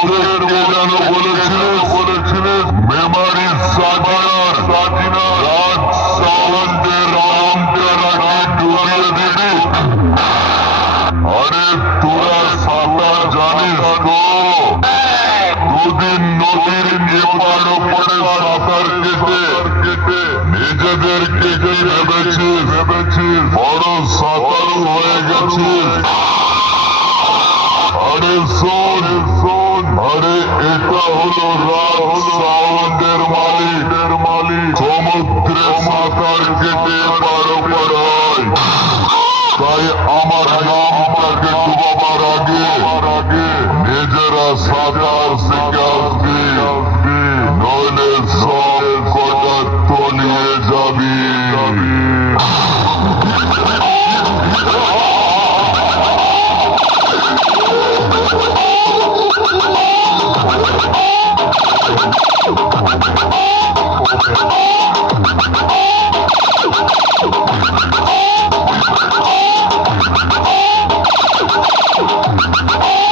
তোদের কে যেন বলেছিলেন মেমারি সাজিনার রাজ সাওয়ান্তের রামকে নাকি ডুবিয়ে দিবি। আরে তোরা সাঁতার জানিস তো? দুদিন নদীর এপার ওপারে সাঁতার কেটে নিজেদেরকে কি ভেবেছিস বড় সাঁতারু হয়ে গেছিস? আরে শোন, আরে এটা হলো রাজ সাওয়ান্তের মালিক। সমুদ্রে সাঁতার কেটে এপার ওপার হয়, তাই আমার নামটাকে ডুবাবার আগে নিজেরা সাঁতার শিখে আসবি, নইলে সব কটা তলিয়ে যাবি। Oh!